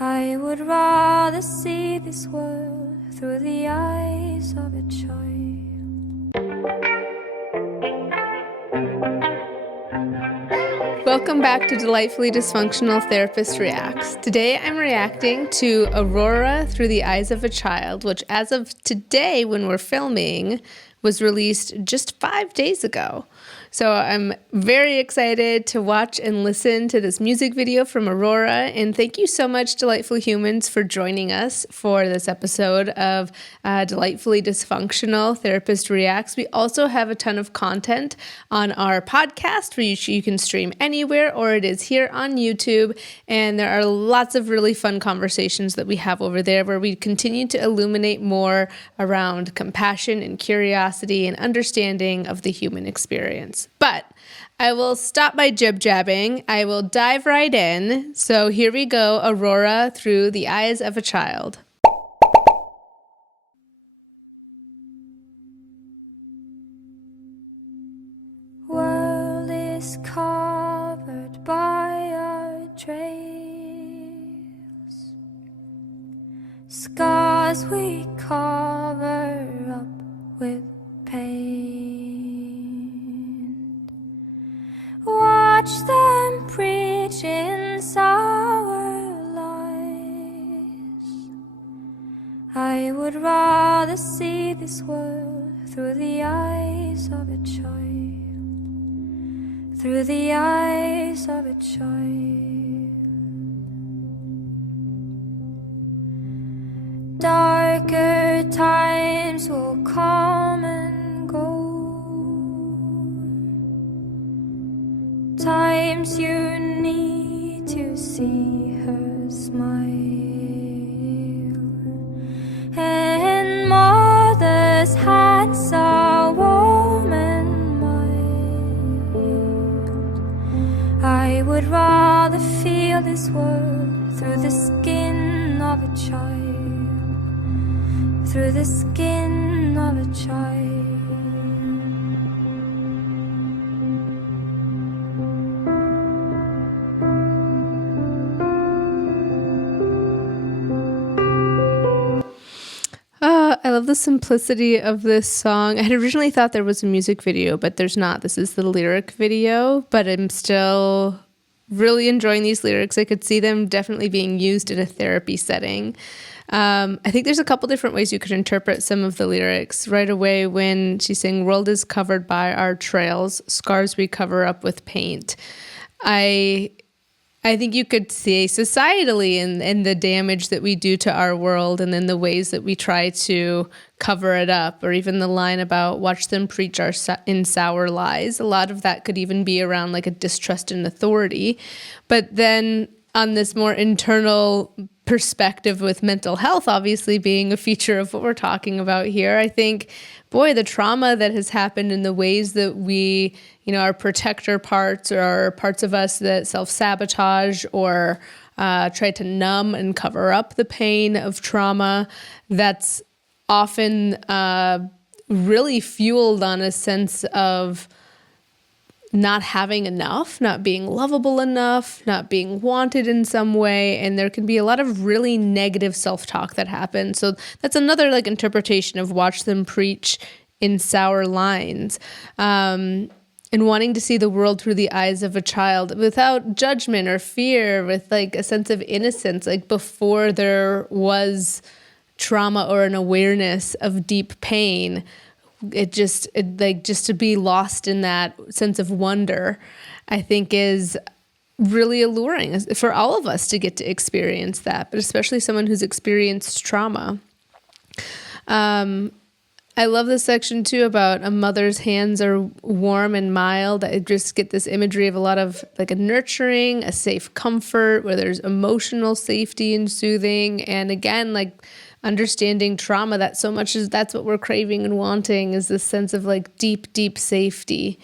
I would rather see this world through the eyes of a child. Welcome back to Delightfully Dysfunctional Therapist Reacts. Today I'm reacting to Aurora Through the Eyes of a Child, which as of today when we're filming was released just 5 days ago. So I'm very excited to watch and listen to this music video from Aurora. And thank you so much, Delightful Humans, for joining us for this episode of Delightfully Dysfunctional Therapist Reacts. We also have a ton of content on our podcast where you can stream anywhere, or it is here on YouTube. And there are lots of really fun conversations that we have over there where we continue to illuminate more around compassion and curiosity and understanding of the human experience. But I will stop my jib-jabbing. I will dive right in. So here we go, Aurora Through the Eyes of a Child. World is covered by our trails, scars we cover up with pain. Watch them preach in sour lies. I would rather see this world through the eyes of a child, through the eyes of a child. Darker times will come and go, times you need to see her smile, and mother's hands are warm and mild. I would rather feel this world through the skin of a child, through the skin of a child. I love the simplicity of this song. I had originally thought there was a music video, but there's not. This is the lyric video, but I'm still really enjoying these lyrics. I could see them definitely being used in a therapy setting. I think there's a couple different ways you could interpret some of the lyrics. Right away when she's saying, world is covered by our trails, scars we cover up with paint. I think you could see societally in the damage that we do to our world, and then the ways that we try to cover it up, or even the line about watch them preach in sour lies. A lot of that could even be around like a distrust in authority. But then on this more internal perspective with mental health obviously being a feature of what we're talking about here, I think, boy, the trauma that has happened in the ways that we, our protector parts or parts of us that self-sabotage or try to numb and cover up the pain of trauma, that's often really fueled on a sense of not having enough, not being lovable enough, not being wanted in some way. And there can be a lot of really negative self-talk that happens. So that's another like interpretation of watch them preach in sour lines. And wanting to see the world through the eyes of a child without judgment or fear, with like a sense of innocence, like before there was trauma or an awareness of deep pain. Just to be lost in that sense of wonder, I think is really alluring for all of us to get to experience that, but especially someone who's experienced trauma. I love this section too about a mother's hands are warm and mild. I just get this imagery of a lot of like a nurturing, a safe comfort where there's emotional safety and soothing. And again, like understanding trauma, that so much is that's what we're craving and wanting, is this sense of like deep, deep safety.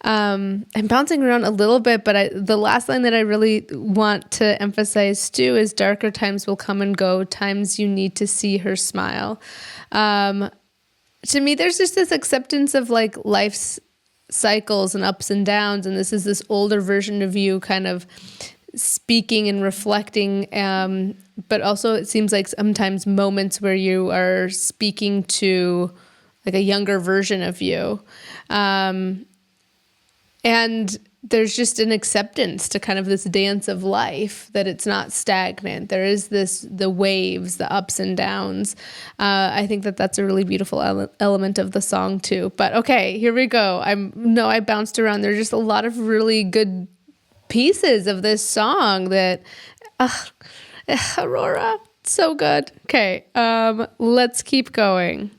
I'm bouncing around a little bit, but the last line that I really want to emphasize too is darker times will come and go, times you need to see her smile. To me, there's just this acceptance of like life's cycles and ups and downs, and this is this older version of you kind of speaking and reflecting, but also it seems like sometimes moments where you are speaking to like a younger version of you. And there's just an acceptance to kind of this dance of life, that it's not stagnant. There is the waves, the ups and downs. I think that that's a really beautiful element of the song too. But okay, here we go. I bounced around. There's just a lot of really good pieces of this song that, Aurora, so good. Okay, let's keep going.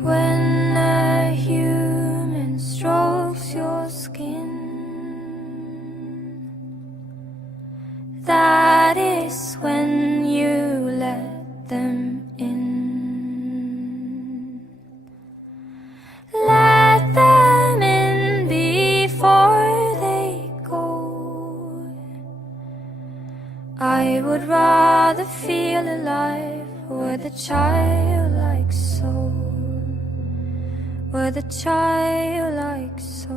When a human strokes your skin, that is when you let them in. Let them in before they go. I would rather feel alive with a childlike soul, with a childlike soul.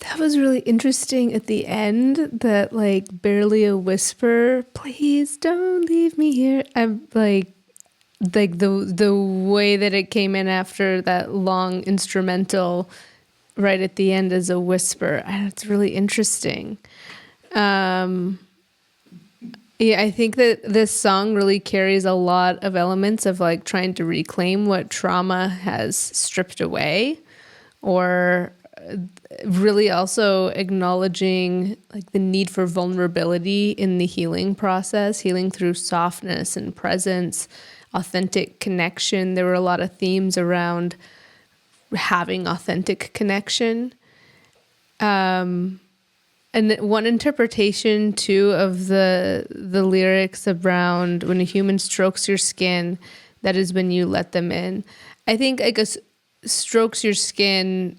That was really interesting at the end, that like barely a whisper, please don't leave me here. I'm like the way that it came in after that long instrumental right at the end as a whisper. It's really interesting. Yeah, I think that this song really carries a lot of elements of like trying to reclaim what trauma has stripped away, or really also acknowledging like the need for vulnerability in the healing process, healing through softness and presence, authentic connection. There were a lot of themes around having authentic connection. And one interpretation too of the lyrics around when a human strokes your skin, that is when you let them in. I think like strokes your skin,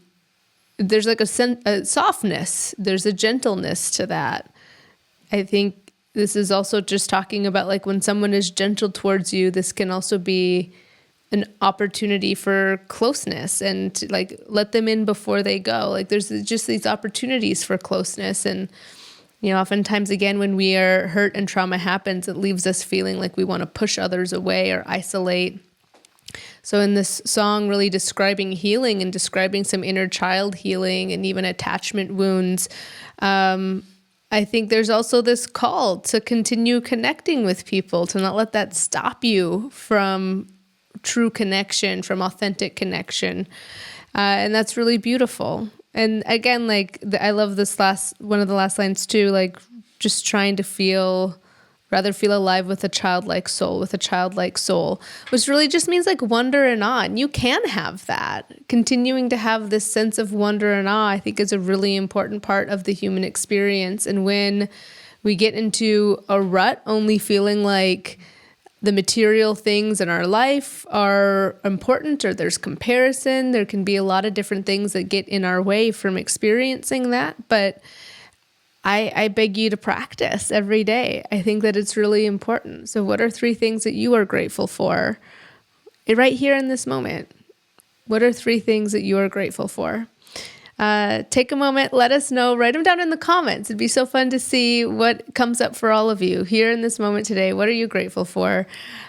there's like a softness, there's a gentleness to that. I think this is also just talking about like when someone is gentle towards you, this can also be an opportunity for closeness and like let them in before they go. Like there's just these opportunities for closeness. And, you know, oftentimes again, when we are hurt and trauma happens, it leaves us feeling like we want to push others away or isolate. So in this song, really describing healing and describing some inner child healing and even attachment wounds, I think there's also this call to continue connecting with people, to not let that stop you from true connection, from authentic connection. And that's really beautiful. And again, like I love this one of the last lines too, like just trying to rather feel alive with a childlike soul, which really just means like wonder and awe. And you can have that. Continuing to have this sense of wonder and awe, I think, is a really important part of the human experience. And when we get into a rut, only feeling like the material things in our life are important, or there's comparison, there can be a lot of different things that get in our way from experiencing that. But I beg you to practice every day. I think that it's really important. So what are 3 things that you are grateful for right here in this moment? What are 3 things that you are grateful for? Take a moment, let us know, write them down in the comments. It'd be so fun to see what comes up for all of you here in this moment today. What are you grateful for?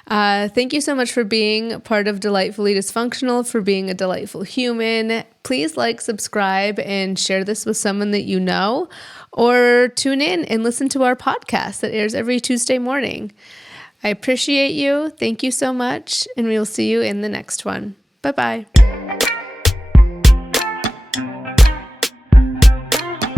Thank you so much for being part of Delightfully Dysfunctional, for being a delightful human. Please like, subscribe, and share this with someone that you know, or tune in and listen to our podcast that airs every Tuesday morning. I appreciate you. Thank you so much, and we will see you in the next one. Bye-bye.